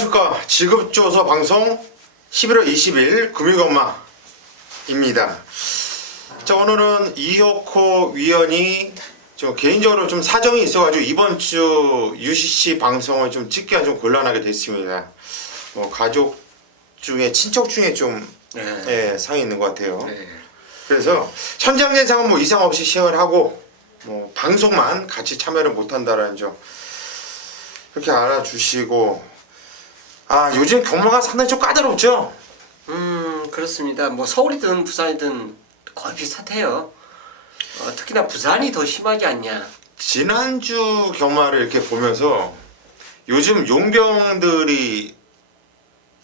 안녕하십니까. 지급조서 방송 11월 20일 금요일엄마입니다. 자, 오늘은 이혁호 위원이 좀 개인적으로 좀 사정이 있어가지고 이번 주 UCC 방송을 좀 찍기가 좀 곤란하게 됐습니다. 가족 중에 친척 중에 좀 상이 있는 것 같아요. 그래서 현장 예상은 뭐 이상 없이 시행을 하고 방송만 같이 참여를 못한다라는 점 그렇게 알아주시고, 요즘 경마가 상당히 좀 까다롭죠? 그렇습니다. 뭐 서울이든 부산이든 거의 비슷해요. 특히나 부산이 더 심하지 않냐. 지난주 경마를 이렇게 보면서 요즘 용병들이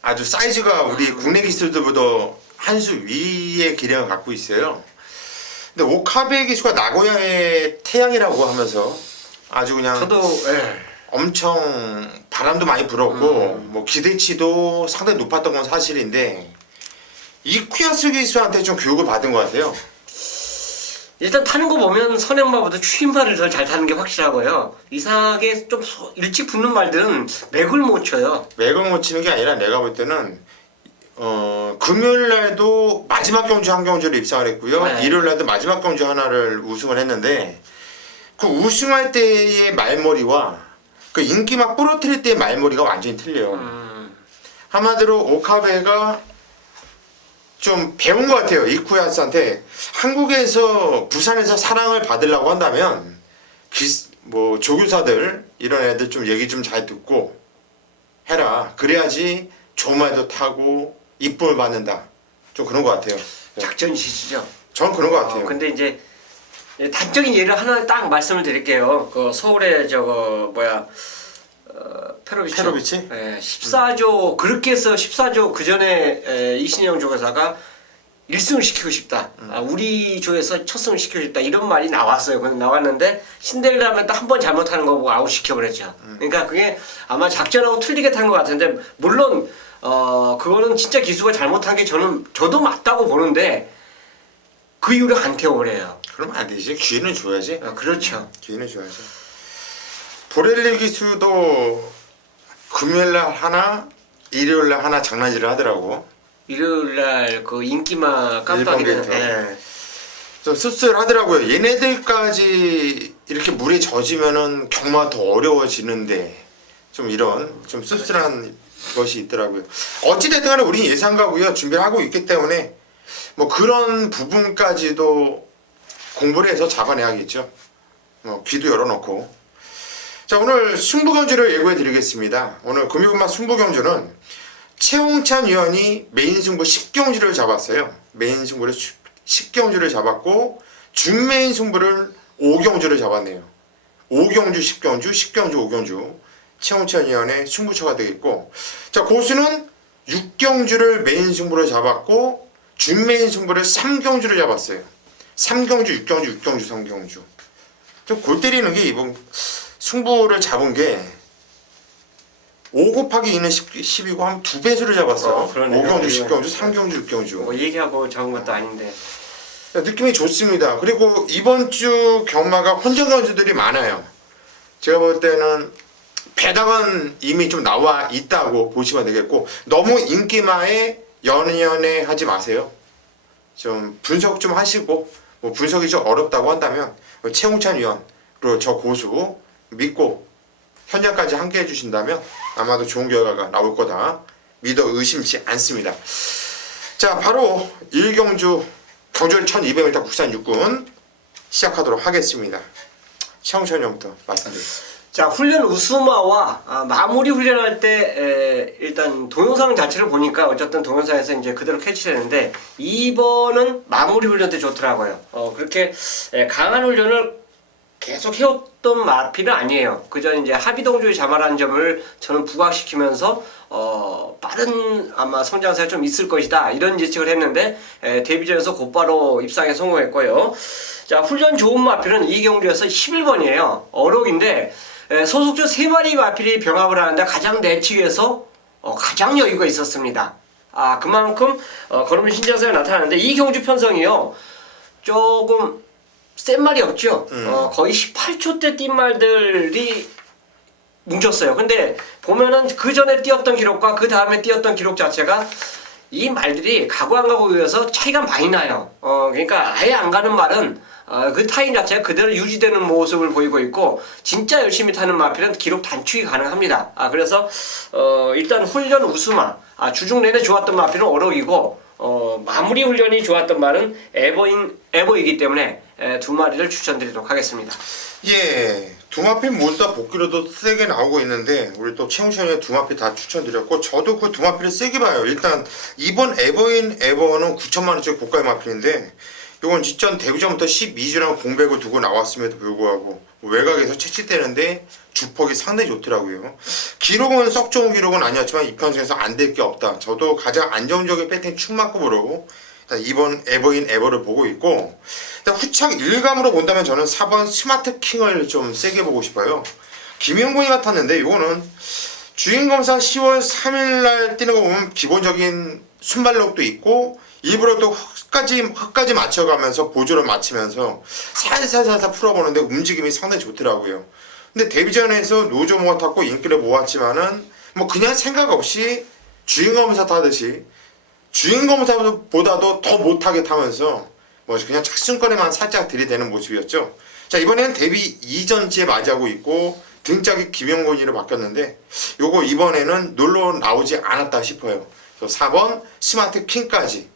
아주 사이즈가 우리 국내 기술들보다 한 수 위의 기량을 갖고 있어요. 근데 오카베 기수가 나고야의 태양이라고 하면서 아주 그냥 저도 엄청 바람도 많이 불었고 뭐 기대치도 상당히 높았던 건 사실인데 이쿠야스 기수한테 좀 교육을 받은 것 같아요. 일단 타는 거 보면 선행마보다 추임말을 더 잘 타는 게 확실하고요. 이상하게 좀 일찍 붙는 말들은 맥을 못 쳐요. 맥을 못 치는 게 아니라 내가 볼 때는 금요일 날도 마지막 경주 한 경주를 입상을 했고요. 일요일 날도 마지막 경주 하나를 우승을 했는데 그 우승할 때의 말머리와 그 인기 막 부러뜨릴 때의 말머리가 완전히 틀려요. 한마디로 오카베가 좀 배운 것 같아요. 이쿠야스한테. 한국에서 부산에서 사랑을 받으려고 한다면 뭐 조교사들 이런 애들 좀 얘기 좀 잘 듣고 해라. 그래야지 좋은 말도 타고 이쁨을 받는다. 좀 그런 것 같아요. 작전시시죠. 전 그런 것 같아요. 근데 이제 단적인 예를 하나 딱 말씀을 드릴게요. 그 서울에 페로비치? 14조 그렇게 해서 14조 그 전에 이신영 조교사가 1승을 시키고 싶다. 우리 조에서 첫 승을 시키고 싶다. 이런 말이 나왔어요. 나왔는데 신데렐라면 딱 한 번 잘못하는 거 보고 아웃 시켜버렸죠. 그러니까 그게 아마 작전하고 틀리게 탄 것 같은데 물론 그거는 진짜 기수가 잘못한 게 저도 맞다고 보는데 그 이후로 안 태워버려요. 그러면 안 되지. 기회는 줘야지. 그렇죠. 기회는 줘야지. 보렐리 기수도 금요일날 하나, 일요일날 하나 장난질을 하더라고. 일요일날 그 인기마 깜빡이는 좀 씁쓸하더라고요. 얘네들까지 이렇게 물에 젖으면은 경마가 더 어려워지는데 좀 이런 좀 씁쓸한 것이 있더라고요. 어찌됐든 간에 우린 예상가고요. 준비를 하고 있기 때문에 뭐 그런 부분까지도 공부를 해서 잡아내야겠죠. 귀도 열어놓고. 자, 오늘 승부경주를 예고해 드리겠습니다. 오늘 금요일만 승부경주는 최홍찬 위원이 메인 승부 10경주를 잡았어요. 메인 승부를 10경주를 잡았고 준메인 승부를 5경주를 잡았네요. 5경주 10경주 10경주 5경주 최홍찬 위원의 승부처가 되겠고, 자, 고수는 6경주를 메인 승부로 잡았고 준메인 승부를 3경주를 잡았어요. 3경주 6경주 6경주 3경주 좀 골 때리는 게 이번 승부를 잡은 게 5 곱하기 2는 10이고 한 2배수를 잡았어. 5경주, 10경주, 3경주, 6경주. 얘기하고 잡은 것도 아닌데. 느낌이 좋습니다. 그리고 이번 주 경마가 혼전 경주들이 많아요. 제가 볼 때는 배당은 이미 좀 나와 있다고 보시면 되겠고, 너무 인기마에 연연해 하지 마세요. 좀 분석 좀 하시고, 뭐 분석이 좀 어렵다고 한다면 최홍찬 위원 그리고 저 고수 믿고 현장까지 함께 해주신다면 아마도 좋은 결과가 나올 거다 믿어 의심치 않습니다. 자, 바로 1경주 경주를 1200m 국산 육군 시작하도록 하겠습니다. 최홍찬 형부터 말씀드리겠습니다. 자, 훈련 우수마와 마무리 훈련할 때 일단 동영상 자체를 보니까 어쨌든 동영상에서 이제 그대로 캐치되는데 이번은 마무리 훈련 때 좋더라고요. 그렇게 강한 훈련을 계속 해왔던 마필은 아니에요. 그저 이제 합의동조에 자말하는 점을 저는 부각시키면서 빠른 아마 성장세가 좀 있을 것이다 이런 예측을 했는데 데뷔전에서 곧바로 입상에 성공했고요. 자, 훈련 좋은 마필은 이 경주에서 11번이에요. 어록인데 소속주 3마리 마필이 병합을 하는데 가장 내측에서 가장 여유가 있었습니다. 그만큼 걸음 신장세가 나타나는데 이 경주 편성이요 조금 센 말이 없죠. 거의 18초대 뛴 말들이 뭉쳤어요. 근데 보면은 그 전에 뛰었던 기록과 그 다음에 뛰었던 기록 자체가 이 말들이 가고 안 가고 위해서 차이가 많이 나요. 그러니까 아예 안 가는 말은 그 타임 자체가 그대로 유지되는 모습을 보이고 있고 진짜 열심히 타는 마필은 기록 단축이 가능합니다. 그래서 일단 훈련 우수마 주중 내내 좋았던 마필은 어록이고 마무리 훈련이 좋았던 말은 에버이기 때문에 두 마리를 추천드리도록 하겠습니다. 예, 두 마필 모두 다 복귀로도 세게 나오고 있는데 우리 또 최홍천이 두 마필 다 추천드렸고 저도 그 두 마필을 세게 봐요. 일단 이번 에버인 에버는 9천만 원짜리 고가의 마필인데 이건 직전 데뷔전부터 12주랑 공백을 두고 나왔음에도 불구하고 외곽에서 채취되는데 주폭이 상당히 좋더라고요. 기록은 썩 좋은 기록은 아니었지만 이 편중에서 안 될 게 없다. 저도 가장 안정적인 배팅 축만급으로 이번 에버인 에버를 보고 있고 일단 후착 1감으로 본다면 저는 4번 스마트 킹을 좀 세게 보고 싶어요. 김영곤이 같았는데 이거는 주행검사 10월 3일날 뛰는 거 보면 기본적인 순발력도 있고 일부러 또 흙까지 맞춰가면서 보조를 맞추면서 살살살살 풀어보는데 움직임이 상당히 좋더라고요. 근데 데뷔전에서 노조모가 탔고 인기를 모았지만은 뭐 그냥 생각 없이 주행검사 타듯이 주행검사보다도 더 못하게 타면서 뭐 그냥 착순거리만 살짝 들이대는 모습이었죠. 자, 이번에는 데뷔 이전지에 맞이하고 있고 등짝이 김영곤이로 바뀌었는데 요거 이번에는 놀러 나오지 않았다 싶어요. 그래서 4번 스마트 킹까지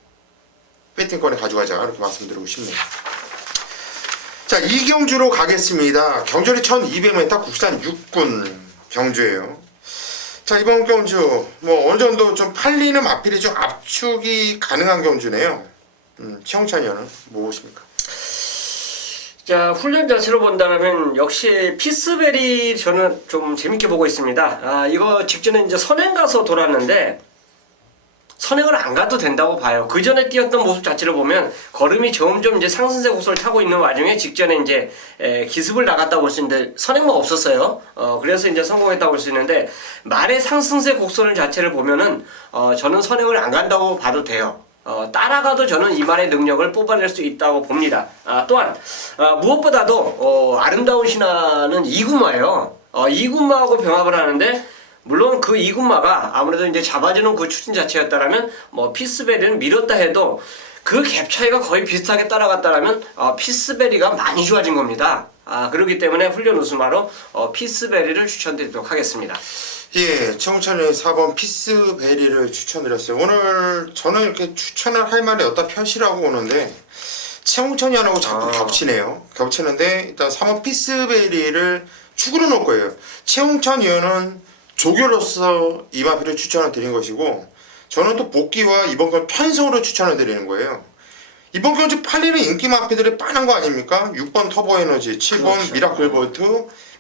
배팅권에 가져가자 이렇게 말씀드리고 싶네요. 자, 이 경주로 가겠습니다. 경주리 1200m 국산 6군 경주예요. 자, 이번 경주 뭐 어느 정도 좀 팔리는 마필이 좀 압축이 가능한 경주네요. 최홍찬이 형은 뭐 보십니까? 자, 훈련 자체로 본다면 역시 피스베리 저는 좀 재밌게 보고 있습니다. 이거 직전에 이제 선행 가서 돌았는데 선행을 안 가도 된다고 봐요. 그 전에 뛰었던 모습 자체를 보면 걸음이 점점 이제 상승세 곡선을 타고 있는 와중에 직전에 이제 기습을 나갔다고 볼 수 있는데 선행만 없었어요. 그래서 이제 성공했다고 볼 수 있는데 말의 상승세 곡선을 자체를 보면은 저는 선행을 안 간다고 봐도 돼요. 따라가도 저는 이 말의 능력을 뽑아낼 수 있다고 봅니다. 또한 무엇보다도 아름다운 신화는 이구마예요. 이구마하고 병합을 하는데 물론 그 이군마가 아무래도 이제 잡아주는 그 추진 자체였다라면 뭐 피스베리는 밀었다 해도 그 갭 차이가 거의 비슷하게 따라갔다라면 피스베리가 많이 좋아진 겁니다. 그렇기 때문에 훈련 우승마로 피스베리를 추천드리도록 하겠습니다. 예, 최홍찬의 4번 피스베리를 추천드렸어요. 오늘 저는 이렇게 추천을 할 만한 어떤 편시라고 오는데 최홍찬이 하고 자꾸 겹치네요. 겹치는데 일단 3번 피스베리를 축으로 놓을 거예요. 최홍찬 의원은 조교로서 이 마필을 추천을 드린 것이고 저는 또 복귀와 이번 건 편성으로 추천을 드리는 거예요. 이번 경주 팔리는 인기 마필들이 빠는 거 아닙니까? 6번 터보에너지, 7번 그렇죠. 미라클 볼트,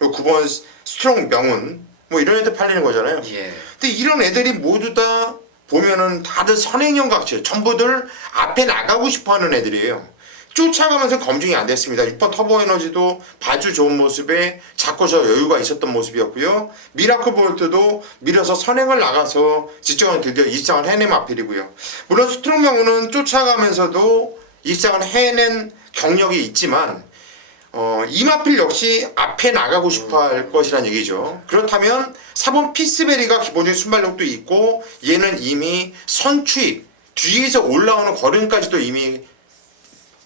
9번 스트롱 명운 뭐 이런 애들 팔리는 거잖아요. 예. 근데 이런 애들이 모두 다 보면은 다들 선행형 같이 전부들 앞에 나가고 싶어하는 애들이에요. 쫓아가면서 검증이 안 됐습니다. 6번 터보에너지도 봐주 좋은 모습에 자꾸 저 여유가 있었던 모습이었고요. 미라클 볼트도 밀어서 선행을 나가서 직전에 드디어 입상을 해낸 마필이고요. 물론 스트롱 명우는 쫓아가면서도 입상을 해낸 경력이 있지만 이 마필 역시 앞에 나가고 싶어 할 것이란 얘기죠. 그렇다면 4번 피스베리가 기본적인 순발력도 있고 얘는 이미 선취 뒤에서 올라오는 걸음까지도 이미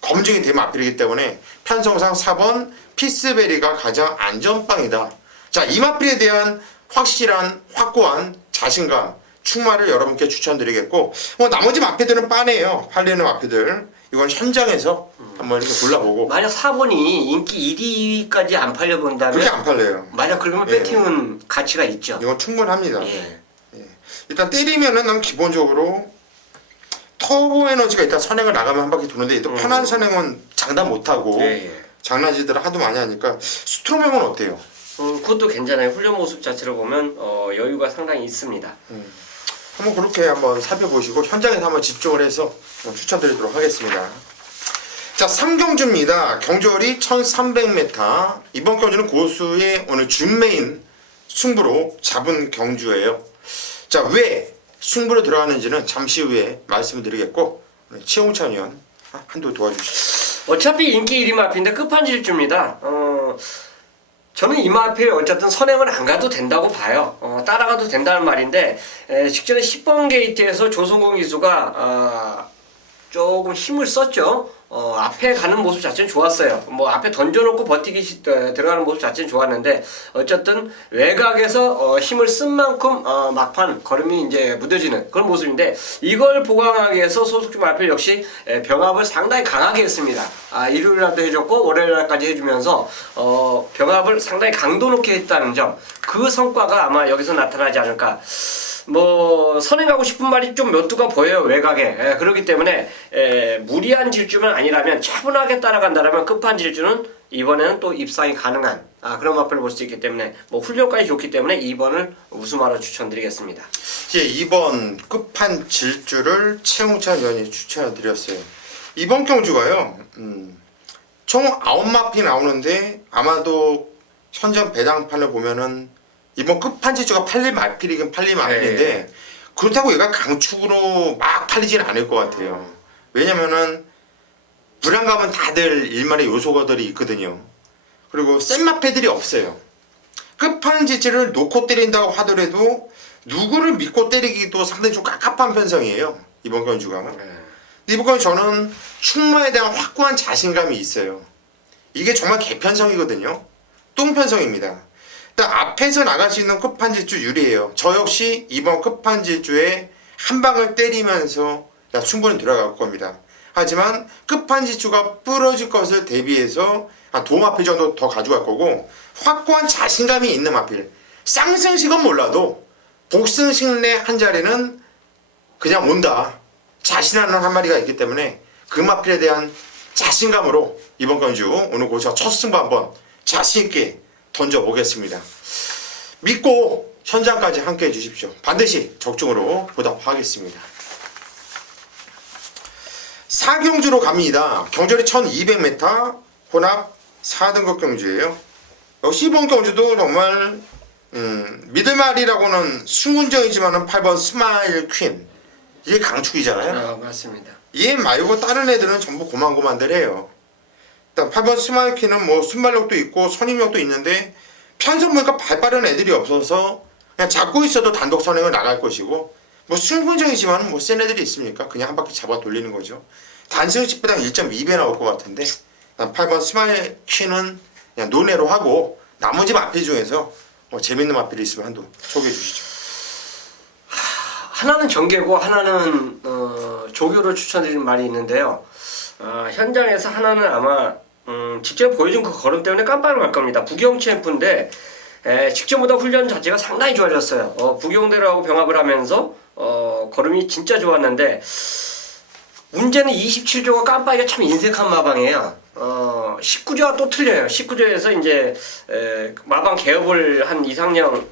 검증이 된 마필이기 때문에 편성상 4번 피스베리가 가장 안전빵이다. 자, 이 마필에 대한 확실한 확고한 자신감 충만을 여러분께 추천드리겠고 뭐 나머지 마필들은 빠네요. 팔리는 마필들 이건 현장에서 한번 이렇게 골라보고 만약 4번이 인기 1위까지 안 팔려본다면 그렇게 안 팔려요. 만약 그러면 예. 배팅은 가치가 있죠. 이건 충분합니다. 예. 예. 일단 때리면은 난 기본적으로 터보 에너지가 일단 선행을 나가면 한 바퀴 도는데 또 편한 선행은 장담 못하고 예. 장난질들을 하도 많이 하니까 스트로명은 어때요? 그것도 괜찮아요. 훈련 모습 자체를 보면 여유가 상당히 있습니다. 한번 그렇게 한번 살펴보시고 현장에서 한번 집중을 해서 추천드리도록 하겠습니다. 자, 3경주입니다. 경주거리 1300m. 이번 경주는 고수의 오늘 준메인 승부로 잡은 경주예요. 자, 왜 승부로 들어가는지는 잠시 후에 말씀드리겠고 최홍찬 의원 한도 도와주시죠. 어차피 인기 1위 마피인데 끝판질주입니다. 저는 이 마필 어쨌든 선행은 안 가도 된다고 봐요. 따라가도 된다는 말인데 직전에 10번 게이트에서 조성공 기수가 조금 힘을 썼죠. 앞에 가는 모습 자체는 좋았어요. 뭐 앞에 던져놓고 버티기 들어가는 모습 자체는 좋았는데 어쨌든 외곽에서 힘을 쓴 만큼 막판 걸음이 이제 무뎌지는 그런 모습인데 이걸 보강하기 위해서 소속주 마필 역시 병합을 상당히 강하게 했습니다. 일요일날도 해줬고 월요일날까지 해주면서 병합을 상당히 강도 높게 했다는 점, 그 성과가 아마 여기서 나타나지 않을까. 뭐 선행하고 싶은 말이 좀 면두가 보여요, 외곽에. 그렇기 때문에 무리한 질주만 아니라면 차분하게 따라간다라면 끝판 질주는 이번에는 또 입상이 가능한 그런 마필을 볼 수 있기 때문에 뭐 훈련까지 좋기 때문에 2번을 우수마로 추천드리겠습니다. 예, 2번 끝판 질주를 최홍찬 위원이 추천해드렸어요. 이번 경주가요, 총 9마필이 나오는데 아마도 현장 배당판을 보면은 이번 끝판 질주가 팔릴 마필이긴 팔릴 마필인데 그렇다고 얘가 강축으로 막 팔리진 않을 것 같아요. 왜냐면은 불안감은 다들 일말의 요소가들이 있거든요. 그리고 센 마필들이 없어요. 끝판 질주를 놓고 때린다고 하더라도 누구를 믿고 때리기도 상당히 좀 깝깝한 편성이에요, 이번 경주가. 이번 경주 저는 충마에 대한 확고한 자신감이 있어요. 이게 정말 개편성이거든요. 똥편성입니다. 일단 앞에서 나갈 수 있는 끝판질주 유리해요. 저 역시 이번 끝판질주에 한 방을 때리면서 충분히 들어갈 겁니다. 하지만 끝판질주가 부러질 것을 대비해서 한 도마필 정도 더 가져갈 거고, 확고한 자신감이 있는 마필, 쌍승식은 몰라도 복승식 내 한 자리는 그냥 온다, 자신하는 한 마리가 있기 때문에 그 마필에 대한 자신감으로 이번 경주 오늘 고사 첫 승부 한번 자신있게 던져보겠습니다. 믿고 현장까지 함께 해주십시오. 반드시 적중으로 보답하겠습니다. 4경주로 갑니다. 경절이 1200m 혼합 4등급 경주예요. 역시 이번 경주도 정말 믿을만이라고는 순군정이지만 8번 스마일 퀸, 이게 강축이잖아요. 맞습니다. 얘 말고 다른 애들은 전부 고만고만들 해요. 일단 8번 스마일 퀸은 뭐 순발력도 있고 선임력도 있는데 편성 보니까 발 빠른 애들이 없어서 그냥 잡고 있어도 단독 선행을 나갈 것이고, 뭐 순군정이지만 뭐 센 애들이 있습니까? 그냥 한 바퀴 잡아 돌리는 거죠. 단승 10배당 1.2배 나올 것 같은데 8번 스마일 퀸은 그냥 논외로 하고 나머지 마필 중에서 뭐 재밌는 마필이 있으면 한도 소개해 주시죠. 하나는 정계고 하나는 조교로 추천드리는 말이 있는데요. 현장에서 하나는 아마 직접 보여준 그 걸음 때문에 깜빡을 갈 겁니다. 부경 챔프인데 직전보다 훈련 자체가 상당히 좋아졌어요. 부경대로하고 병합을 하면서 걸음이 진짜 좋았는데 문제는 27조가 깜빡이가 참 인색한 마방이에요. 19조와 또 틀려요. 19조에서 이제 마방 개업을 한 이상령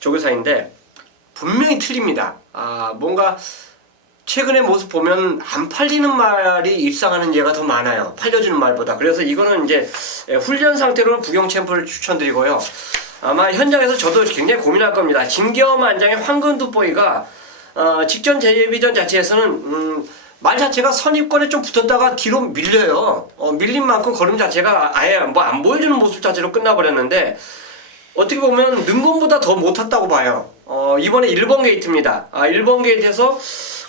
조교사인데 분명히 틀립니다. 뭔가 최근의 모습 보면 안 팔리는 말이 입상하는 예가 더 많아요, 팔려주는 말보다. 그래서 이거는 이제 훈련 상태로는 부경 챔프를 추천드리고요. 아마 현장에서 저도 굉장히 고민할 겁니다. 진겸 안장의 황금 돋보이가 직전 예비전 자체에서는 말 자체가 선입권에 좀 붙었다가 뒤로 밀려요. 밀린 만큼 걸음 자체가 아예 뭐 안 보여주는 모습 자체로 끝나버렸는데 어떻게 보면 능건보다 더 못탔다고 봐요. 이번에 1번 게이트입니다. 1번 게이트에서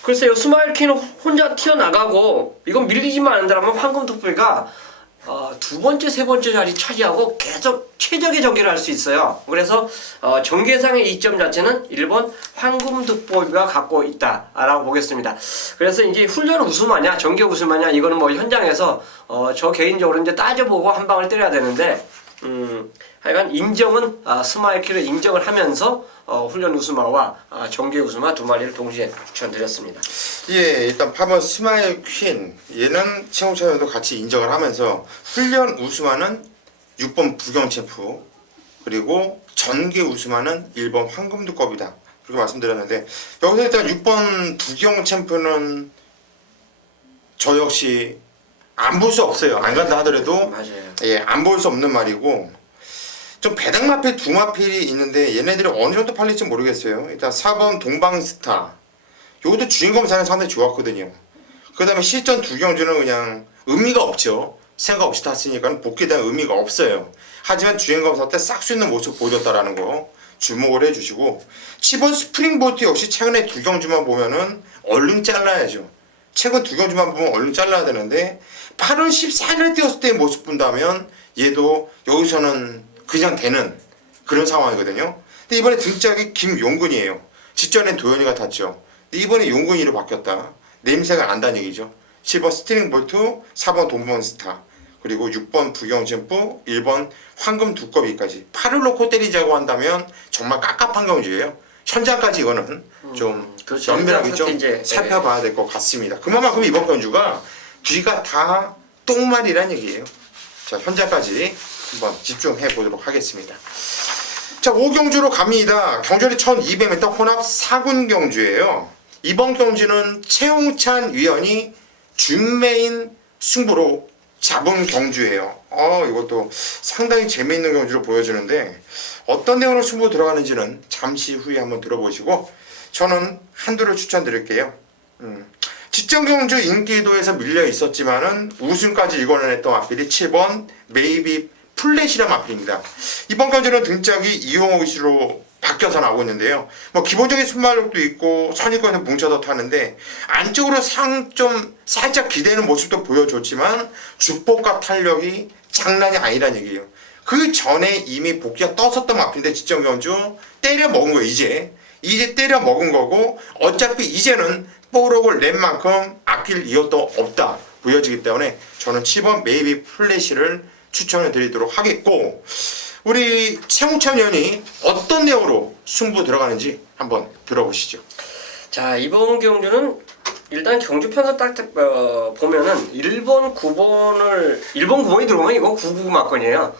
글쎄요, 스마일킨 혼자 튀어나가고 이건 밀리지만 않는다면 황금 돋보이가 두 번째, 세 번째 자리 차지하고 계속 최적의 전개를 할 수 있어요. 그래서 전개상의 이점 자체는 1번 황금 돋보이가 갖고 있다라고 보겠습니다. 그래서 이제 훈련 우승하냐, 전개 우승하냐, 이거는 뭐 현장에서 저 개인적으로 이제 따져보고 한 방을 때려야 되는데, 하여간 인정은 스마일키를 인정을 하면서 훈련 우스마와 정계 우스마 두 마리를 동시에 추천드렸습니다. 예, 일단 8번 스마일 퀸, 얘는 최홍찬도 같이 인정을 하면서 훈련 우스마는 6번 부경 챔프, 그리고 전개 우스마는 1번 황금두껍이다, 그렇게 말씀드렸는데, 여기서 일단 6번 부경 챔프는 저 역시 안 볼 수 없어요. 안 간다 하더라도 맞아요. 예, 안 볼 수 없는 말이고, 좀 배당 마필 두 마필이 있는데 얘네들이 어느 정도 팔릴지 모르겠어요. 일단 4번 동방스타, 요것도 주인공 사는 상당히 좋았거든요. 그 다음에 실전 두 경주는 그냥 의미가 없죠. 생각 없이 탔으니까 복귀에 대한 의미가 없어요. 하지만 주행검사 때 싹 수 있는 모습 보여줬다라는 거 주목을 해주시고 10번 스프링보트 역시 최근에 두 경주만 보면은 얼른 잘라야죠. 최근 두 경주만 보면 얼른 잘라야 되는데 8월 14일에 뛰었을 때의 모습 본다면 얘도 여기서는 그냥 되는 그런 상황이거든요. 근데 이번에 등짝이 김용근이에요. 직전엔 도현이가 탔죠. 근데 이번에 용근이로 바뀌었다. 냄새가 난다는 얘기죠. 7번 스티링볼트, 4번 돈몬스타, 그리고 6번 부경진부, 1번 황금 두꺼비까지 8을 놓고 때리자고 한다면 정말 깝깝한 경주예요. 현장까지 이거는 좀 그렇죠. 면밀하게 현장 좀 상태 이제, 살펴봐야 될 것 같습니다. 그만큼 이번 경주가 뒤가 다 똥말이란 얘기예요. 자, 현장까지 한번 집중해 보도록 하겠습니다. 자, 5경주로 갑니다. 경주리 1200m 혼합 4군 경주예요. 이번 경주는 최홍찬 위원이 준메인 승부로 잡은 경주예요. 이것도 상당히 재미있는 경주로 보여주는데 어떤 내용으로 승부 들어가는지는 잠시 후에 한번 들어보시고 저는 한두를 추천드릴게요. 직전 경주 인기도에서 밀려 있었지만은 우승까지 이끌어냈던 마필이 7번 메이비 플랫이란 마필입니다. 이번 경주는 등짝이 이용호시로 바뀌어서 나오고 있는데요. 뭐 기본적인 순발력도 있고 선입견에서 뭉쳐서 타는데 안쪽으로 좀 살짝 기대는 모습도 보여줬지만 주폭과 탄력이 장난이 아니란 얘기예요. 그 전에 이미 복귀가 떴었던 마필인데 직전 경주 때려 먹은 거예요. 이제 때려 먹은 거고 어차피 이제는 뽀록을 낸 만큼 아낄 이유도 없다 보여지기 때문에 저는 7번 메이비 플래시를 추천해 드리도록 하겠고 우리 최홍찬 위원이 어떤 내용으로 승부 들어가는지 한번 들어보시죠. 자, 이번 경주는 일단 경주 편서 딱 보면은 1번 9번이 들어오면 이건 99 막건이에요.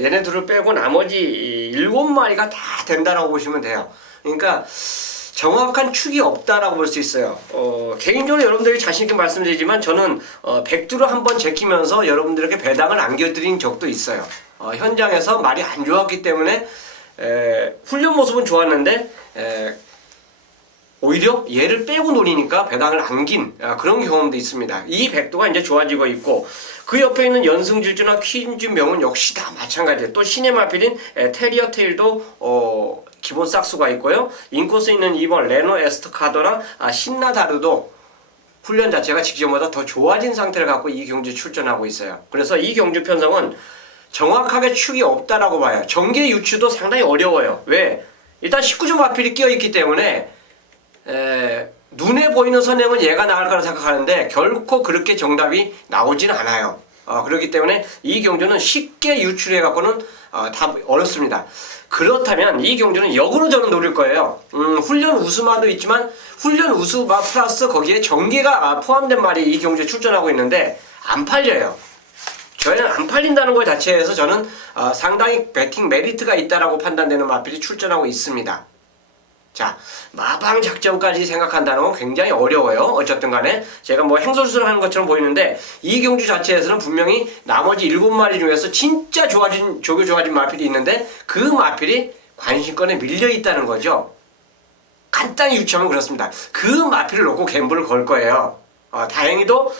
얘네 둘을 빼고 나머지 7마리가 다 된다라고 보시면 돼요. 그러니까 정확한 축이 없다라고 볼 수 있어요. 개인적으로 여러분들이 자신있게 말씀드리지만 저는 백두를 한번 제끼면서 여러분들에게 배당을 안겨드린 적도 있어요. 현장에서 말이 안 좋았기 때문에 훈련 모습은 좋았는데 오히려 얘를 빼고 노리니까 배당을 안긴 그런 경험도 있습니다. 이 백두가 이제 좋아지고 있고 그 옆에 있는 연승질주나 퀸즈명은 역시 다 마찬가지예요. 또 신의 마필인 테리어 테일도 기본 싹수가 있고요. 인코스에 있는 2번 레노 에스터카도랑 신나다르도 훈련 자체가 직전보다 더 좋아진 상태를 갖고 이 경주에 출전하고 있어요. 그래서 이 경주 편성은 정확하게 축이 없다라고 봐요. 전개 유추도 상당히 어려워요. 왜? 일단 19점 마필이 끼어있기 때문에 눈에 보이는 선행은 얘가 나갈 거라 생각하는데 결코 그렇게 정답이 나오진 않아요. 그렇기 때문에 이 경주는 쉽게 유출해 갖고는 다 어렵습니다. 그렇다면 이 경주는 역으로 저는 노릴 거예요. 훈련 우수마도 있지만 훈련 우수마 플러스 거기에 전개가 포함된 말이 이 경주에 출전하고 있는데 안 팔려요. 저희는 안 팔린다는 것 자체에서 저는 상당히 배팅 메리트가 있다라고 판단되는 마필이 출전하고 있습니다. 자, 마방 작전까지 생각한다는 건 굉장히 어려워요. 어쨌든 간에 제가 뭐 행설수를 하는 것처럼 보이는데 이 경주 자체에서는 분명히 나머지 7마리 중에서 진짜 조교 좋아진 마필이 있는데 그 마필이 관심권에 밀려 있다는 거죠. 간단히 유추하면 그렇습니다. 그 마필을 놓고 갬블을 걸 거예요. 다행히도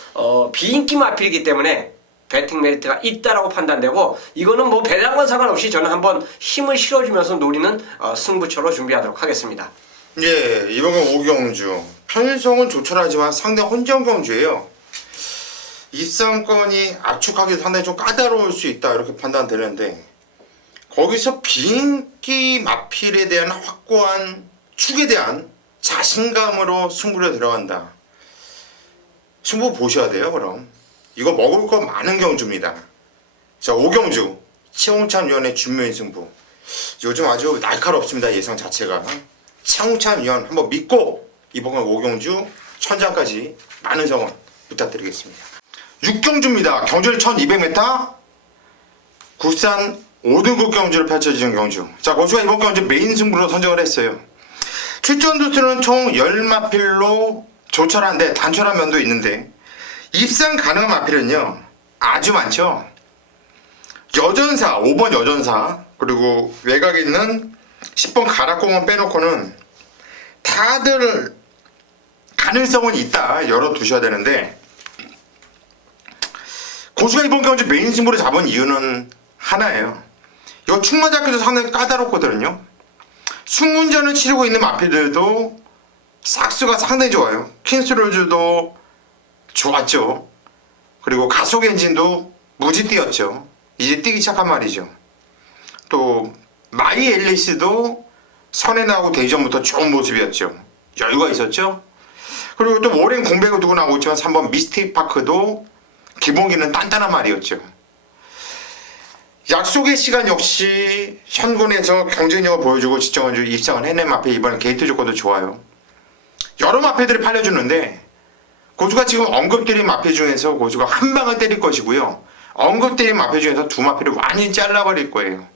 비인기 마필이기 때문에 배팅 메리트가 있다라고 판단되고 이거는 뭐 배당과 상관없이 저는 한번 힘을 실어주면서 노리는 승부처로 준비하도록 하겠습니다. 예, 이번에 5경주 편성은 조촐하지만 상당히 혼전 경주예요. 입상권이 압축하기도 상당히 좀 까다로울 수 있다 이렇게 판단되는데 거기서 비인기 마필에 대한 확고한 축에 대한 자신감으로 승부를 들어간다. 승부 보셔야 돼요. 그럼 이거 먹을 거 많은 경주입니다. 자, 5경주 최홍찬 위원의 준면 승부. 요즘 아주 날카롭습니다. 예상 자체가. 최홍찬 위원 한번 믿고 이번 5경주 천장까지 많은 성원 부탁드리겠습니다. 6경주입니다. 경주를 1200m 국산 5등급 경주를 펼쳐지는 경주. 자, 고수가 이번 경주 메인 승부로 선정을 했어요. 출전 두수는 총 10마필로 조촐한데 단촐한 면도 있는데 입상 가능한 마필은요 아주 많죠. 여전사 5번 여전사 그리고 외곽에 있는 10번 가락공원 빼놓고는 다들 가능성은 있다 열어두셔야 되는데 고수가 이번 경주 메인 승부를 잡은 이유는 하나예요. 이거 축마 잡기도 상당히 까다롭거든요. 승문전을 치르고 있는 마필들도 싹수가 상당히 좋아요. 킹스롤즈도 좋았죠. 그리고 가속 엔진도 무지 뛰었죠. 이제 뛰기 시작한 말이죠. 또 마이 앨리스도 선에 나오고 대전부터 좋은 모습이었죠. 여유가 있었죠. 그리고 또 오랜 공백을 두고 나오고 있지만 3번 미스틱 파크도 기본기는 단단한 말이었죠. 약속의 시간 역시 현군에서 경쟁력을 보여주고 지정원주 입상을 해낸 마필 이번에 게이트 조건도 좋아요. 여러 마필들이 팔려주는데 고수가 지금 언급드린 마필 중에서 고수가 한 방을 때릴 것이고요. 언급드린 마필 중에서 두 마필을 완전히 잘라버릴 거예요.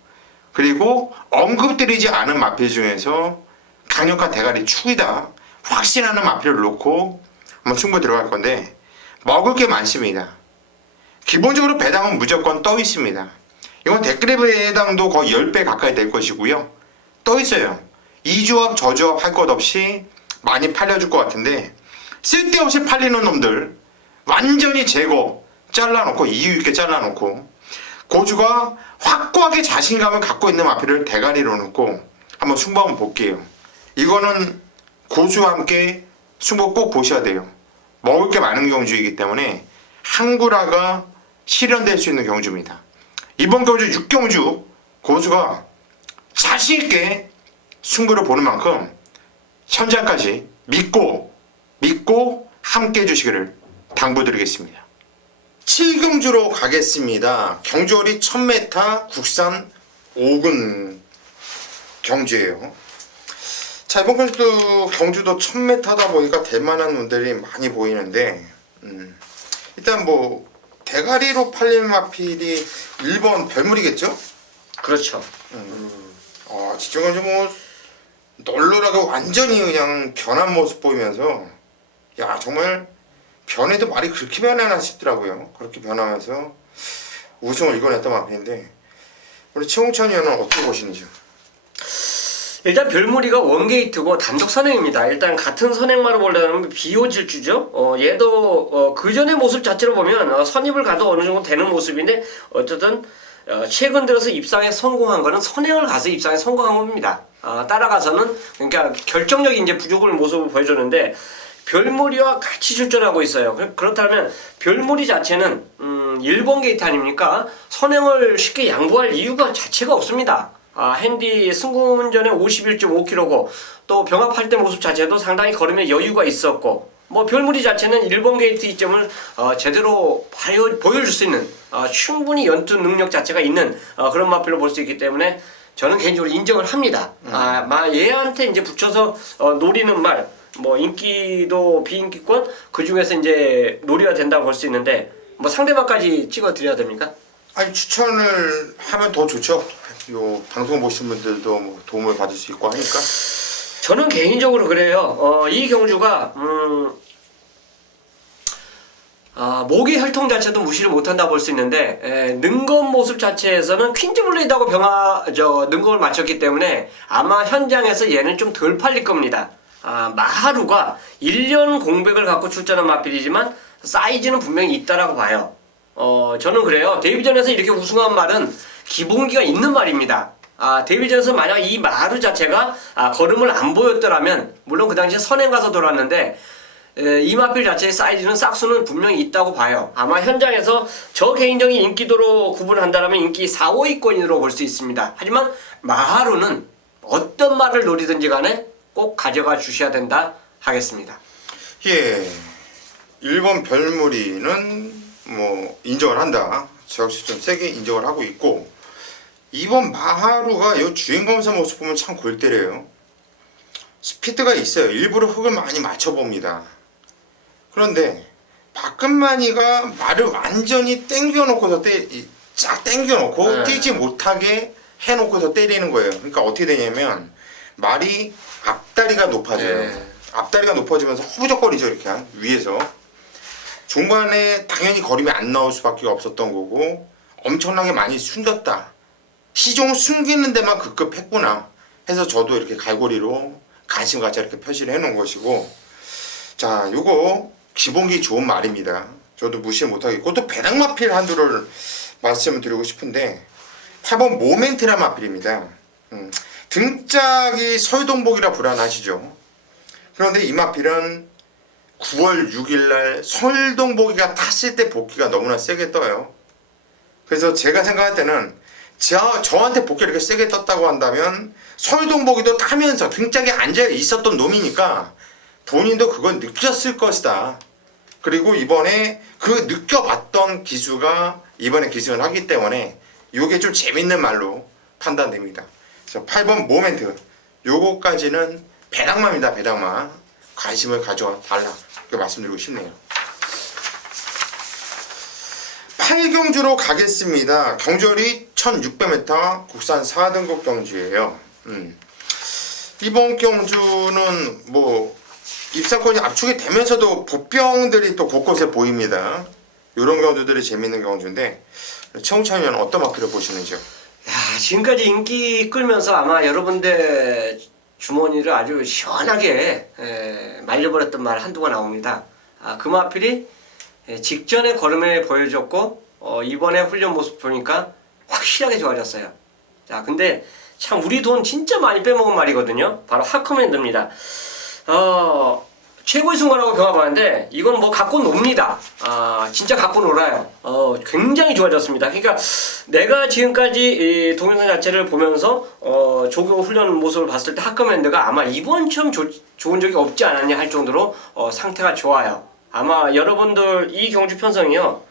그리고 언급드리지 않은 마필 중에서 강력한 대가리 축이다 확신하는 마필을 놓고 한번 승부 들어갈 건데 먹을 게 많습니다. 기본적으로 배당은 무조건 떠 있습니다. 이건 댓글의 배당도 거의 10배 가까이 될 것이고요. 떠 있어요. 이 조합 저 조합 할 것 없이 많이 팔려줄 것 같은데 쓸데없이 팔리는 놈들 완전히 제거 잘라놓고 이유 있게 잘라놓고 고수가 확고하게 자신감을 갖고 있는 마필을 대가리로 놓고 한번 승부 한번 볼게요. 이거는 고수와 함께 승부 꼭 보셔야 돼요. 먹을 게 많은 경주이기 때문에 항구라가 실현될 수 있는 경주입니다. 이번 경주 6경주 고수가 자신있게 승부를 보는 만큼 현장까지 믿고 함께 해주시기를 당부드리겠습니다. 7경주로 가겠습니다. 경주월이 1000m 국산 5군 경주예요. 자, 이번 경주도 1000m다 보니까 대만한 분들이 많이 보이는데 일단 뭐 대가리로 팔린 마필이 1번 별물이겠죠? 그렇죠. 지정은 뭐 널널하게 완전히 그냥 변한 모습 보이면서 야 정말 변해도 말이 그렇게 변하나 싶더라고요. 그렇게 변하면서 우승을 이겨냈던 마필인데 우리 최홍찬 의원은 어떻게 보시는지요? 일단 별무리가 원게이트고 단독 선행입니다. 일단 같은 선행마로 보려면 비호질주죠. 얘도 그 전의 모습 자체로 보면 선입을 가도 어느 정도 되는 모습인데 어쨌든 최근 들어서 입상에 성공한 거는 선행을 가서 입상에 성공한 겁니다. 따라가서는 그러니까 결정적인 이제 부족을 모습을 보여줬는데 별무리와 같이 출전하고 있어요. 그렇다면 별무리 자체는 일본 게이트 아닙니까? 선행을 쉽게 양보할 이유가 자체가 없습니다. 핸디 승군전에 51.5km고 또 병합할 때 모습 자체도 상당히 걸음에 여유가 있었고 뭐 별무리 자체는 일본 게이트 이점을 제대로 보여줄 수 있는 충분히 연투 능력 자체가 있는 그런 마필로 볼 수 있기 때문에 저는 개인적으로 인정을 합니다. 얘한테 이제 붙여서 노리는 말, 뭐 인기도 비인기권 그 중에서 이제 노리가 된다고 볼 수 있는데 뭐 상대방까지 찍어 드려야 됩니까? 아니 추천을 하면 더 좋죠. 요 방송 보시는 분들도 뭐 도움을 받을 수 있고 하니까. 저는 개인적으로 그래요. 이 경주가 목의 혈통 자체도 무시를 못한다 볼 수 있는데 능검 모습 자체에서는 퀸즈블레이드하고 능검을 맞췄기 때문에 아마 현장에서 얘는 좀 덜 팔릴 겁니다. 마하루가 1년 공백을 갖고 출전한 마필이지만 사이즈는 분명히 있다라고 봐요. 저는 그래요. 데뷔전에서 이렇게 우승한 말은 기본기가 있는 말입니다. 데뷔전에서 만약 이 마하루 자체가 걸음을 안 보였더라면 물론 그 당시에 선행 가서 돌았는데 이 마필 자체의 사이즈는 싹수는 분명히 있다고 봐요. 아마 현장에서 저 개인적인 인기도로 구분한다면 인기 4, 5위권으로 볼 수 있습니다. 하지만 마하루는 어떤 말을 노리든지 간에 꼭 가져가 주셔야 된다 하겠습니다. 예, 1번 별무리는 뭐 인정을 한다. 저 역시 좀 세게 인정을 하고 있고 2번 마하루가 요 주행검사 모습 보면 참 골 때려요. 스피드가 있어요. 일부러 흙을 많이 맞춰봅니다. 그런데 박근만이가 말을 완전히 땡겨놓고서 쫙 땡겨놓고 뛰지 못하게 해놓고서 때리는 거예요. 그러니까 어떻게 되냐면 말이 앞다리가 높아져요. 앞다리가 높아지면서 허우적거리죠. 이렇게 위에서 중반에 당연히 걸음이 안 나올 수밖에 없었던 거고 엄청나게 많이 숨겼다. 시종을 숨기는 데만 급급했구나 해서 저도 이렇게 갈고리로 관심같이 이렇게 표시를 해놓은 것이고 자 요거 기본기 좋은 말입니다. 저도 무시 못하겠고 또 배당마필 한두를 말씀을 드리고 싶은데 8번 모멘트란 마필입니다. 등짝이 설동복이라 불안하시죠. 그런데 이 마필은 9월 6일날 설동복이가 탔을 때 복귀가 너무나 세게 떠요. 그래서 제가 생각할 때는 저한테 복귀가 이렇게 세게 떴다고 한다면 설동복이도 타면서 등짝에 앉아 있었던 놈이니까 본인도 그걸 느꼈을 것이다. 그리고 이번에 그 느껴봤던 기수가 이번에 기승을 하기 때문에 이게 좀 재밌는 말로 판단됩니다. 그래서 8번 모멘트 요거까지는 배당마입니다. 배당마 관심을 가져달라 이렇게 말씀드리고 싶네요. 8경주로 가겠습니다. 경주열이 1600m 국산 4등급 경주예요. 이번 경주는 뭐 입상권이 압축이 되면서도 보병들이 또 곳곳에 보입니다. 이런 경주들이 재밌는 경주인데 최홍찬 의원은 어떤 마크를 보시는지요? 야, 지금까지 인기 끌면서 아마 여러분들 주머니를 아주 시원하게 말려버렸던 말 한두가 나옵니다. 그 마필이 직전에 걸음에 보여줬고 이번에 훈련 모습 보니까 확실하게 좋아졌어요. 자, 근데 참 우리 돈 진짜 많이 빼먹은 말이거든요. 바로 하커맨드입니다. 최고의 순간이라고 평가하는데 이건 뭐 갖고 놉니다. 진짜 갖고 놀아요. 굉장히 좋아졌습니다. 그러니까 내가 지금까지 이 동영상 자체를 보면서 조교 훈련 모습을 봤을 때 하커맨드가 아마 이번처럼 좋은 적이 없지 않았냐 할 정도로 상태가 좋아요. 아마 여러분들 이 경주 편성이요,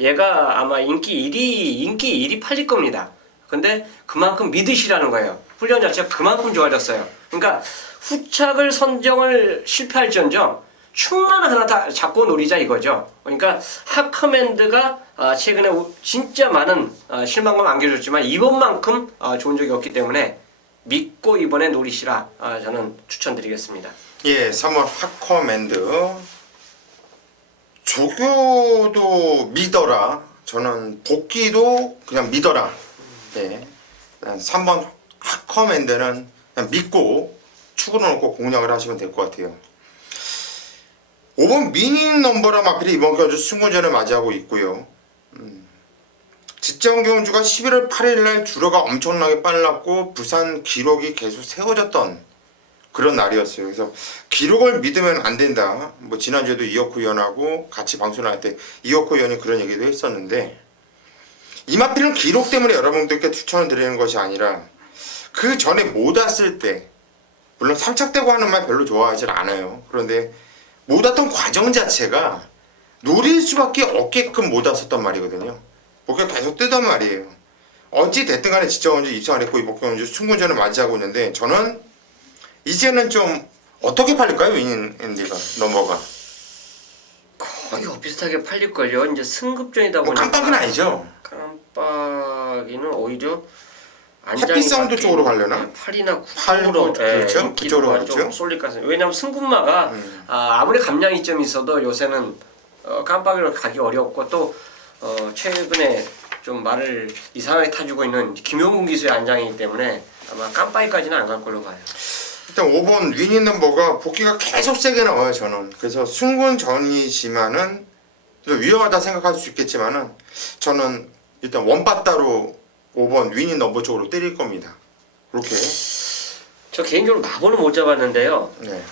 얘가 아마 인기 1위 팔릴 겁니다. 근데 그만큼 믿으시라는 거예요. 훈련 자체가 그만큼 좋아졌어요. 그러니까 후착을 선정을 실패할지언정 충만 하나 다 잡고 노리자 이거죠. 그러니까 하커맨드가 최근에 진짜 많은 실망감 안겨줬지만 이번만큼 좋은 적이 없기 때문에 믿고 이번에 노리시라 저는 추천드리겠습니다. 예, 3번 하커맨드 조교도 믿어라. 저는 복귀도 그냥 믿어라. 예, 3번 하커맨드는 그냥 믿고 축으로 놓고 공략을 하시면 될 것 같아요. 5번 미니 넘버라 마필이 이번 경주 승무전을 맞이하고 있고요. 직전 경주가 11월 8일날 주로가 엄청나게 빨랐고 부산 기록이 계속 세워졌던 그런 날이었어요. 그래서 기록을 믿으면 안 된다. 뭐 지난주에도 이혁호 의원하고 같이 방송을 할 때 이혁호 의원이 그런 얘기도 했었는데, 이 마필은 기록 때문에 여러분들께 추천을 드리는 것이 아니라 그 전에 못 왔을 때, 물론 삼착되고 하는 말 별로 좋아하지 않아요. 그런데 못 왔던 과정 자체가 노릴 수밖에 없게끔 못 왔었단 말이거든요. 목표가 계속 뜨던 말이에요. 어찌 됐든 간에 직전경주 입상을 했고 이번 경주 승군전을 맞이하고 있는데, 저는 이제는 좀 어떻게 팔릴까요? 위닝앤디가 넘버가 거의 비슷하게 팔릴걸요. 이제 승급전이다 뭐 보니까. 깜빡이는 아니죠? 깜빡이는 오히려 햇빛 사운드 쪽으로 가려나? 8이나 8, 9로 그렇죠? 그쪽으로 좀 가겠죠? 쏠릴 것 같습니다. 왜냐하면 승군마가 아무리 감량 이점이 있어도 요새는 깜빡이로 가기 어렵고 또 최근에 좀 말을 이상하게 타주고 있는 김용군 기수의 안장이기 때문에 아마 깜빡이까지는 안 갈 걸로 봐요. 일단 5번 위닝 넘버가 복귀가 계속 세게 나와요. 저는 그래서 승군 전이지만은 좀 위험하다 생각할 수 있겠지만은 저는 일단 원바따로 5번 위닝 넘버 쪽으로 때릴 겁니다. 그렇게. 저 개인적으로 마보는 못 잡았는데요. 네.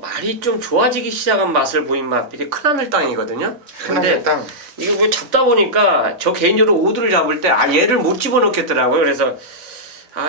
말이 좀 좋아지기 시작한 맛을 보인 맛들이 큰하늘 땅이거든요. 큰하늘 땅. 이거 뭐 잡다 보니까 저 개인적으로 오드를 잡을 때 얘를 못 집어넣겠더라고요. 그래서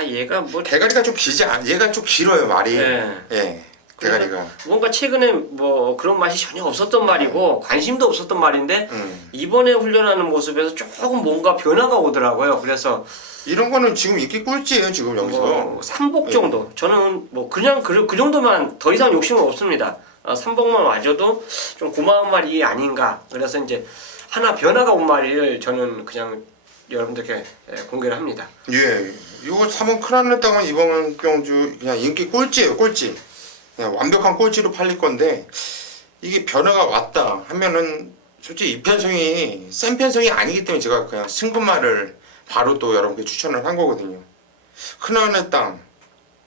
얘가 뭐 대가리가 좀 길지 얘가 좀 길어요 말이. 네. 예. 대가리가. 뭔가 최근에 뭐 그런 맛이 전혀 없었던 말이고 관심도 없었던 말인데 이번에 훈련하는 모습에서 조금 뭔가 변화가 오더라고요. 그래서 이런 거는 지금 인기 꿀찌예요 지금 여기서. 삼복 정도. 저는 뭐 그냥 그 정도만, 더 이상 욕심은 없습니다. 삼복만 와줘도 좀 고마운 말이 아닌가. 그래서 이제 하나 변화가 온 말을 저는 그냥 여러분들께 공개를 합니다. 예. 이거 3번 큰하늘 땅은 이번 경주 그냥 인기 꼴찌예요 꼴찌. 그냥 완벽한 꼴찌로 팔릴 건데, 이게 변화가 왔다 하면은 솔직히 이 편성이 센 편성이 아니기 때문에 제가 그냥 승급말을 바로 또 여러분께 추천을 한 거거든요. 큰하늘 땅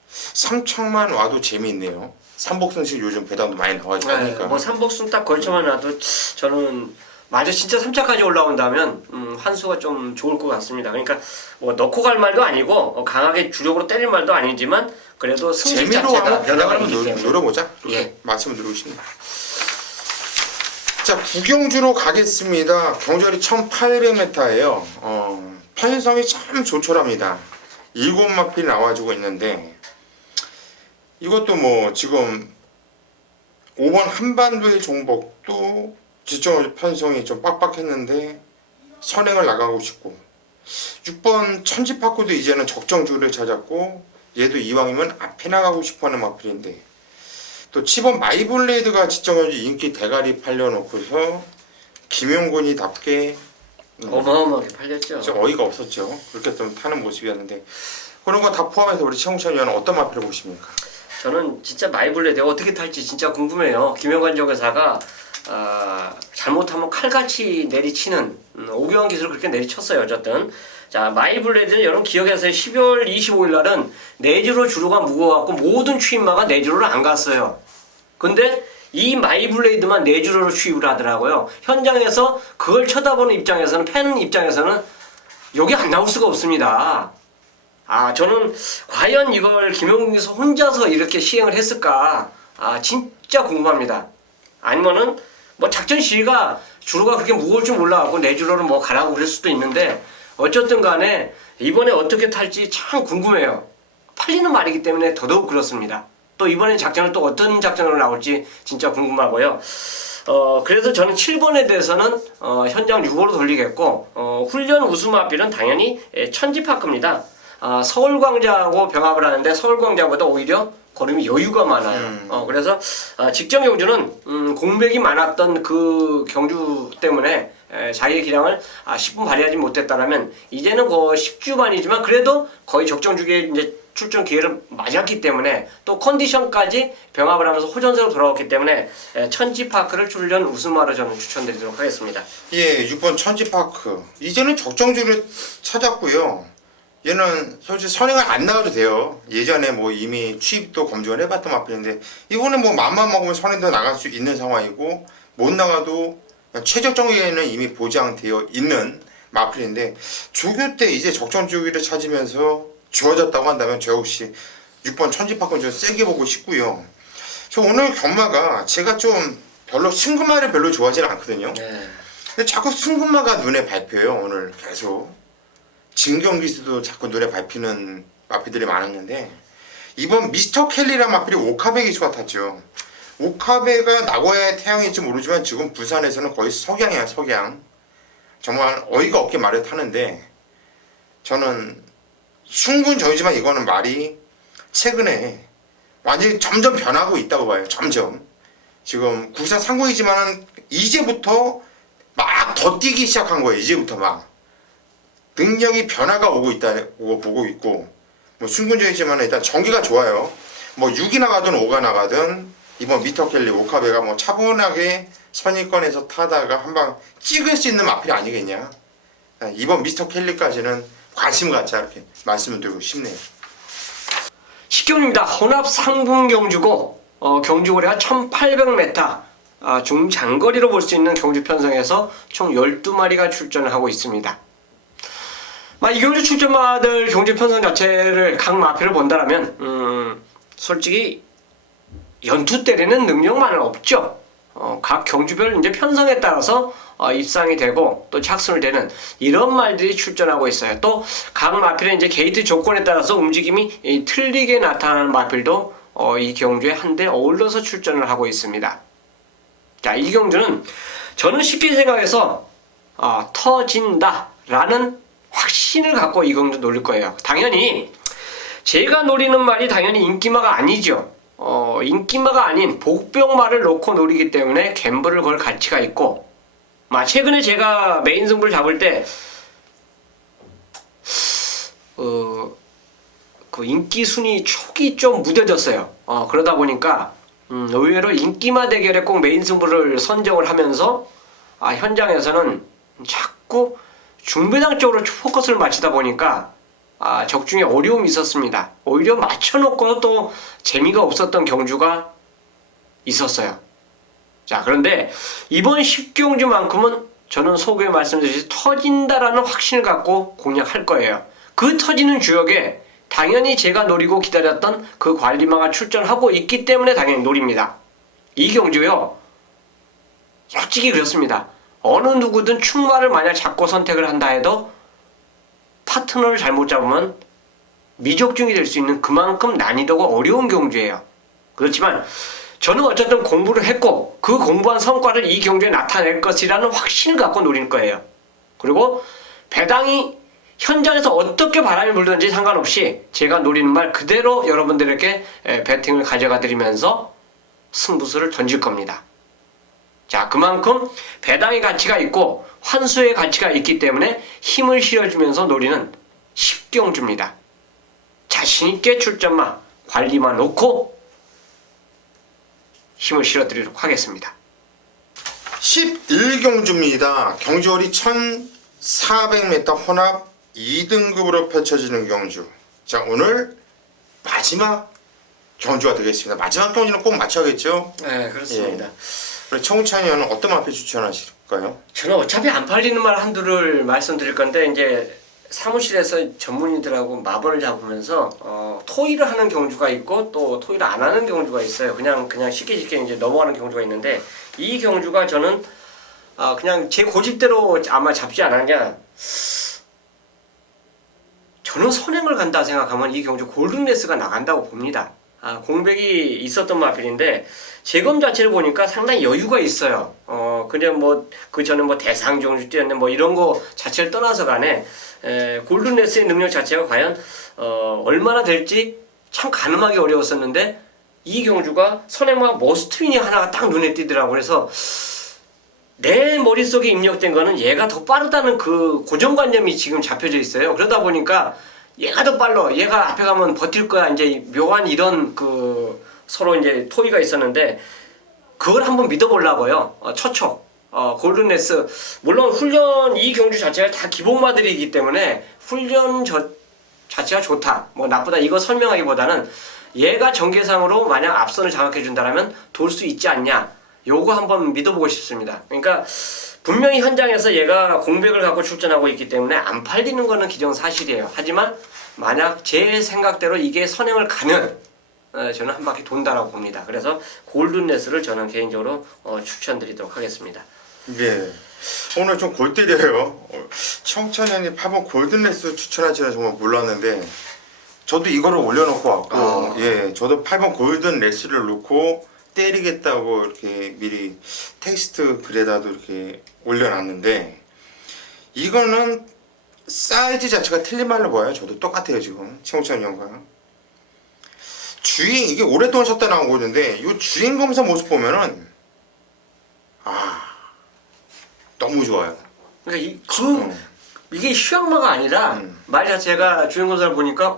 3척만 와도 재미있네요. 삼복승식 요즘 배당도 많이 나와있고 하니까. 뭐 삼복승 딱 걸쳐만 놔도 저는 맞아 진짜 3차까지 올라온다면 환수가 좀 좋을 것 같습니다. 그러니까 뭐 넣고 갈 말도 아니고 강하게 주력으로 때릴 말도 아니지만 그래도 승질 재미로 자체가 한번 변화가 한번 있기 때문에 노려보자. 그렇게 예. 말씀을 드리고 싶네요. 자, 구경주로 가겠습니다. 경절이 1800m예요. 편성이 참 조촐합니다. 7마필 나와주고 있는데 이것도 뭐 지금 5번 한반도의 종복도 지정 편성이 좀 빡빡했는데 선행을 나가고 싶고 6번 천지파쿠도 이제는 적정주를 찾았고 얘도 이왕이면 앞에 나가고 싶어하는 마필인데 또 7번 마이블레이드가 지정해주 인기 대가리 팔려놓고서 김용곤이답게 어마어마하게 팔렸죠. 진짜 어이가 없었죠. 그렇게 좀 타는 모습이었는데 그런 거 다 포함해서 우리 최홍찬 의원은 어떤 마필을 보십니까? 저는 진짜 마이블레드 어떻게 탈지 진짜 궁금해요. 김영관 정여사가 잘못하면 칼같이 내리치는 오교환 기술을 그렇게 내리쳤어요. 어쨌든 자 마이블레드는 여러분 기억하세요. 12월 25일 날은 내주로 주로가 무거워갖고 모든 추임마가 내주로를 안 갔어요. 근데 이 마이블레이드만 내주로로 추입을 하더라고요. 현장에서 그걸 쳐다보는 입장에서는 팬 입장에서는 여기 안 나올 수가 없습니다. 저는 과연 이걸 김용균 기수 혼자서 이렇게 시행을 했을까? 진짜 궁금합니다. 아니면은 뭐 작전 시위가 주로가 그렇게 무거울 줄 몰라갖고 내주로를 뭐 가라고 그럴 수도 있는데 어쨌든 간에 이번에 어떻게 탈지 참 궁금해요. 팔리는 말이기 때문에 더더욱 그렇습니다. 또 이번에 작전은 또 어떤 작전으로 나올지 진짜 궁금하고요. 그래서 저는 7번에 대해서는 현장 6호로 돌리겠고 훈련 우수 마필은 당연히 천지파크입니다. 서울광자하고 병합을 하는데 서울광자보다 오히려 걸음이 여유가 많아요. 그래서 직전 경주는 공백이 많았던 그 경주 때문에 자기의 기량을 10분 발휘하지 못했다라면 이제는 거의 10주만이지만 그래도 거의 적정주기에 이제 출전 기회를 맞았기 때문에 또 컨디션까지 병합을 하면서 호전세로 돌아왔기 때문에 천지파크를 출전 우승마로 저는 추천드리도록 하겠습니다. 예, 6번 천지파크 이제는 적정주를 찾았고요. 얘는 솔직히 선행을 안 나가도 돼요. 예전에 뭐 이미 취입도 검증을 해봤던 마필인데 이번에 뭐 맘만 먹으면 선행도 나갈 수 있는 상황이고 못 나가도 최적 정기에는 이미 보장되어 있는 마필인데 조교 때 이제 적정 주기를 찾으면서 주어졌다고 한다면 저 역시 6번 천지파크는 좀 세게 보고 싶고요. 저 오늘 견마가 제가 좀 별로 승금마를 별로 좋아하지는 않거든요. 근데 자꾸 승금마가 눈에 밟혀요. 오늘 계속 진경기수도 자꾸 눈에 밟히는 마필들이 많았는데 이번 미스터 켈리라는 마필이 오카베 기수가 탔죠. 오카베가 나고야의 태양일지 모르지만 지금 부산에서는 거의 석양이야 석양. 정말 어이가 없게 말을 타는데 저는 순군전이지만 이거는 말이 최근에 완전히 점점 변하고 있다고 봐요. 점점 지금 구사 상고이지만은 이제부터 막 더 뛰기 시작한 거예요. 이제부터 막 능력이 변화가 오고 있다고 보고 있고 뭐 순군전이지만 일단 전기가 좋아요. 뭐 6이 나가든 5가 나가든 이번 미터켈리 오카베가 뭐 차분하게 선입권에서 타다가 한방 찍을 수 있는 마필이 아니겠냐. 이번 미스터 켈리까지는 관심 갖자 이렇게 말씀을 드리고 싶네요. 10경주입니다. 혼합 상분 경주고 경주거리가 1800m 중장거리로 볼 수 있는 경주 편성에서 총 12마리가 출전을 하고 있습니다. 이 경주 출전마들 경주 편성 자체를 각 마필을 본다라면 솔직히 연투 때리는 능력만은 없죠. 각 경주별 이제 편성에 따라서 입상이 되고 또 착순을 되는 이런 말들이 출전하고 있어요. 또 각 마필의 이제 게이트 조건에 따라서 움직임이 틀리게 나타나는 마필도 이 경주에 한데 어울러서 출전을 하고 있습니다. 자, 이 경주는 저는 쉽게 생각해서 터진다라는 확신을 갖고 이 경주 노릴 거예요. 당연히 제가 노리는 말이 당연히 인기마가 아니죠. 인기마가 아닌 복병마를 놓고 노리기 때문에 갬블을 걸 가치가 있고 최근에 제가 메인 승부를 잡을 때 그 인기 순위 촉이 좀 무뎌졌어요. 그러다 보니까 의외로 인기마 대결에 꼭 메인 승부를 선정을 하면서 현장에서는 자꾸 중배당 쪽으로 포커스를 맞추다 보니까 적중에 어려움이 있었습니다. 오히려 맞춰놓고도 또 재미가 없었던 경주가 있었어요. 자, 그런데 이번 10경주만큼은 저는 소개에 말씀드렸듯이 터진다라는 확신을 갖고 공략할 거예요. 그 터지는 주역에 당연히 제가 노리고 기다렸던 그 관리마가 출전하고 있기 때문에 당연히 노립니다. 이 경주요. 솔직히 그렇습니다. 어느 누구든 충마를 만약 잡고 선택을 한다 해도 파트너를 잘못 잡으면 미적중이 될 수 있는 그만큼 난이도가 어려운 경주예요. 그렇지만 저는 어쨌든 공부를 했고 그 공부한 성과를 이 경주에 나타낼 것이라는 확신을 갖고 노릴 거예요. 그리고 배당이 현장에서 어떻게 바람이 불든지 상관없이 제가 노리는 말 그대로 여러분들에게 배팅을 가져가 드리면서 승부수를 던질 겁니다. 자, 그만큼 배당의 가치가 있고 환수의 가치가 있기 때문에 힘을 실어주면서 노리는 10경주입니다. 자신있게 출전마, 관리만 놓고 힘을 실어드리도록 하겠습니다. 11경주입니다. 경주월이 1400m 혼합 2등급으로 펼쳐지는 경주. 자, 오늘 마지막 경주가 되겠습니다. 마지막 경주는 꼭 맞춰야겠죠? 네, 그렇습니다. 예. 우리 청우찬 의원은 어떤 마필 추천하실까요? 저는 어차피 안 팔리는 말 한두를 말씀드릴 건데 이제 사무실에서 전문의들하고 마번을 잡으면서 토의를 하는 경주가 있고 또 토의를 안 하는 경주가 있어요. 그냥 쉽게 이제 넘어가는 경주가 있는데 이 경주가 저는 그냥 제 고집대로 아마 잡지 않았냐. 저는 선행을 간다 생각하면 이 경주 골든레스가 나간다고 봅니다. 공백이 있었던 마필인데 재검 자체를 보니까 상당히 여유가 있어요. 그냥 그 전에 대상 경주 뛰었네 이런 거 자체를 떠나서 간에 골든레스의 능력 자체가 과연 얼마나 될지 참 가늠하기 어려웠었는데 이 경주가 선행마 머스트윈이 하나가 딱 눈에 띄더라고요. 그래서 내 머릿속에 입력된 거는 얘가 더 빠르다는 그 고정관념이 지금 잡혀져 있어요. 그러다 보니까 얘가 더 빨라. 얘가 앞에 가면 버틸 거야. 이제 묘한 이런 서로 이제 토의가 있었는데 그걸 한번 믿어보려고요. 초촉. 골든레스. 물론 훈련 이 경주 자체가 다 기본마들이기 때문에 훈련 자체가 좋다. 나쁘다. 이거 설명하기보다는 얘가 전개상으로 만약 앞선을 장악해 준다면 돌 수 있지 않냐. 요거 한번 믿어보고 싶습니다. 그러니까 분명히 현장에서 얘가 공백을 갖고 출전하고 있기 때문에 안 팔리는 거는 기정사실이에요. 하지만 만약 제 생각대로 이게 선행을 가면 저는 한 바퀴 돈다라고 봅니다. 그래서 골든레스를 저는 개인적으로 추천드리도록 하겠습니다. 네. 오늘 좀 골 때려요. 청천연이 8번 골든레스 추천하지는 정말 몰랐는데 저도 이거를 올려놓고 왔고 예, 저도 8번 골든레스를 놓고 때리겠다고 이렇게 미리 텍스트 글에다도 이렇게 올려놨는데 이거는 사이즈 자체가 틀린 말로 보여요. 저도 똑같아요. 지금 최홍찬 형과 주인 이게 오랫동안 쳤다 나온 거였는데 이 주인 검사 모습 보면은 너무 좋아요. 그러니까 이게 휴양마가 아니라 말 자체가 주인 검사를 보니까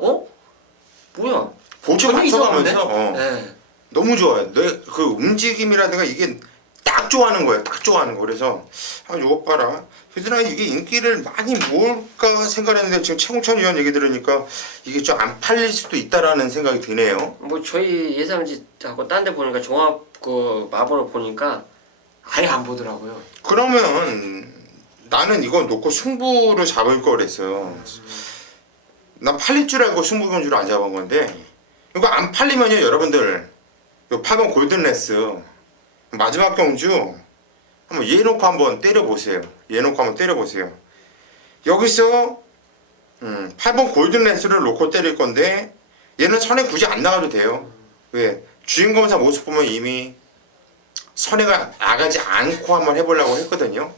뭐야 보초 맞춰가면서 네. 너무 좋아요. 그 움직임이라든가 이게 딱 좋아하는 거예요. 딱 좋아하는 거. 그래서 이거 봐라. 그래서 나 이게 인기를 많이 모을까 생각했는데 지금 최홍찬 의원 얘기 들으니까 이게 좀 안 팔릴 수도 있다라는 생각이 드네요. 저희 예상지하고 딴 데 보니까 종합 마번을 보니까 아예 안 보더라고요. 그러면 나는 이거 놓고 승부를 잡을 거랬어요. 난 팔릴 줄 알고 승부 경주를 안 잡은 건데 이거 안 팔리면요 여러분들 요 8번 골든레스 마지막 경주 한번 얘 놓고 한번 때려보세요. 얘 놓고 한번 때려보세요. 여기서 8번 골든레스를 놓고 때릴 건데 얘는 선에 굳이 안 나가도 돼요. 왜? 주인검사 모습 보면 이미 선에 나가지 않고 한번 해보려고 했거든요.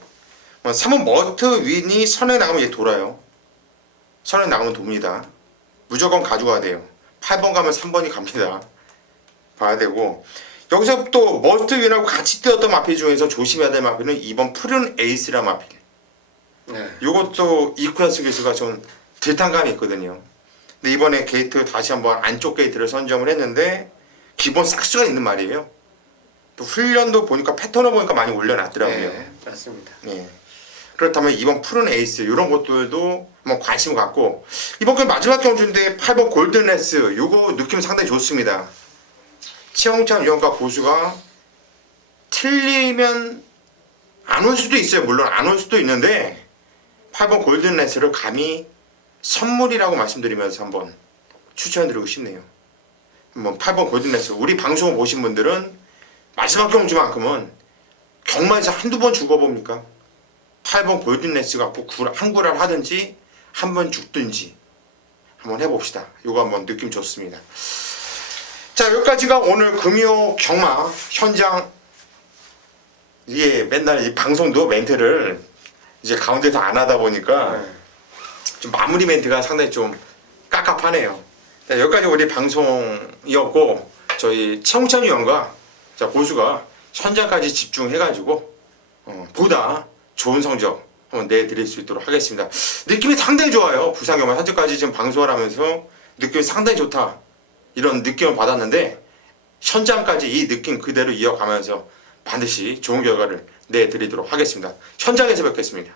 3번 머트 윈이 선에 나가면 얘 돌아요. 선에 나가면 돕니다. 무조건 가져가야 돼요. 8번 가면 3번이 갑니다. 봐야 되고 여기서 또 머스트 윈하고 같이 뛰었던 마필 중에서 조심해야 될 마필은 2번 푸른 에이스라 마필. 네. 요것도 이쿠야스 기수가 좀 들탄감이 있거든요. 근데 이번에 게이트 다시 한번 안쪽 게이트를 선점을 했는데 기본 싹수가 있는 말이에요. 또 훈련도 보니까 패턴을 보니까 많이 올려놨더라고요. 네, 맞습니다. 예. 그렇다면 이번 푸른 에이스 이런 것들도 한번 관심 갖고 이번 그 마지막 경주인데 8번 골든레스 요거 느낌 상당히 좋습니다. 최홍찬 위원과 고수가 틀리면 안 올 수도 있어요. 물론 안 올 수도 있는데 8번 골든레스를 감히 선물이라고 말씀드리면서 한번 추천드리고 싶네요. 한번 8번 골든레스 우리 방송을 보신 분들은 마지막 경주만큼은 경마에서 한두 번 죽어봅니까? 8번 골든레스 갖고 한 구랄 하든지 한 번 죽든지 한번 해봅시다. 이거 한번 느낌 좋습니다. 자, 여기까지가 오늘 금요 경마 현장. 이게 맨날 이 방송도 멘트를 이제 가운데서 안 하다 보니까 좀 마무리 멘트가 상당히 좀 깝깝하네요. 자, 여기까지 우리 방송이었고 저희 최홍찬 위원과 자, 고수가 현장까지 집중해가지고 보다 좋은 성적 한번 내드릴 수 있도록 하겠습니다. 느낌이 상당히 좋아요. 부산경마 현재까지 지금 방송을 하면서 느낌이 상당히 좋다 이런 느낌을 받았는데 현장까지 이 느낌 그대로 이어가면서 반드시 좋은 결과를 내드리도록 하겠습니다. 현장에서 뵙겠습니다.